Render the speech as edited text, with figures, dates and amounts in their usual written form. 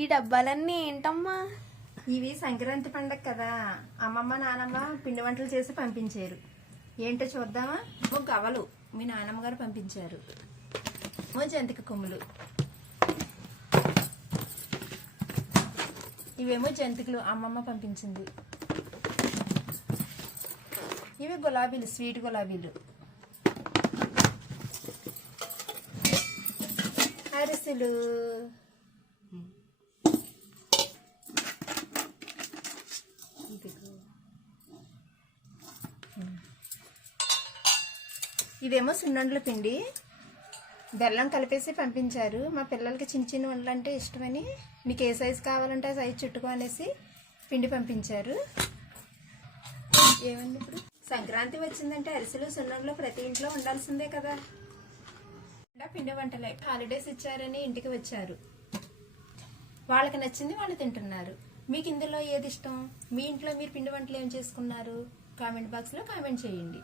ఈ డబ్బాలన్నీ ఏంటమ్మా? ఇవి సంక్రాంతి పండగ కదా, అమ్మమ్మ నానమ్మ పిండి వంటలు చేసి పంపించారు. ఏంటో చూద్దామా? ఓ గవలు మీ నానమ్మ గారు పంపించారు. ఓ జంతిక కొమ్ములు, ఇవేమో జంతికలు అమ్మమ్మ పంపించింది. ఇవి గులాబీలు, స్వీట్ గులాబీలు. అరిసెలు, ఇదేమో సున్నుండల పిండి, బెల్లం కలిపేసి పంపించారు. మా పిల్లలకి చిన్న చిన్న వంటలు అంటే ఇష్టమని మీకు ఏ సైజు కావాలంటే ఆ సైజు చుట్టుకో అనేసి పిండి పంపించారు. ఏమండి ఇప్పుడు సంక్రాంతి వచ్చిందంటే అరిసెలు సున్నుండలు ప్రతి ఇంట్లో ఉండాల్సిందే కదా. పిండి వంటలే హాలిడేస్ ఇచ్చారని ఇంటికి వచ్చారు. వాళ్ళకి నచ్చింది వాళ్ళు తింటున్నారు. మీకు ఇందులో ఏది ఇష్టం? మీ ఇంట్లో మీరు పిండి వంటలు ఏం చేసుకున్నారు? కామెంట్ బాక్స్లో కామెంట్ చేయండి.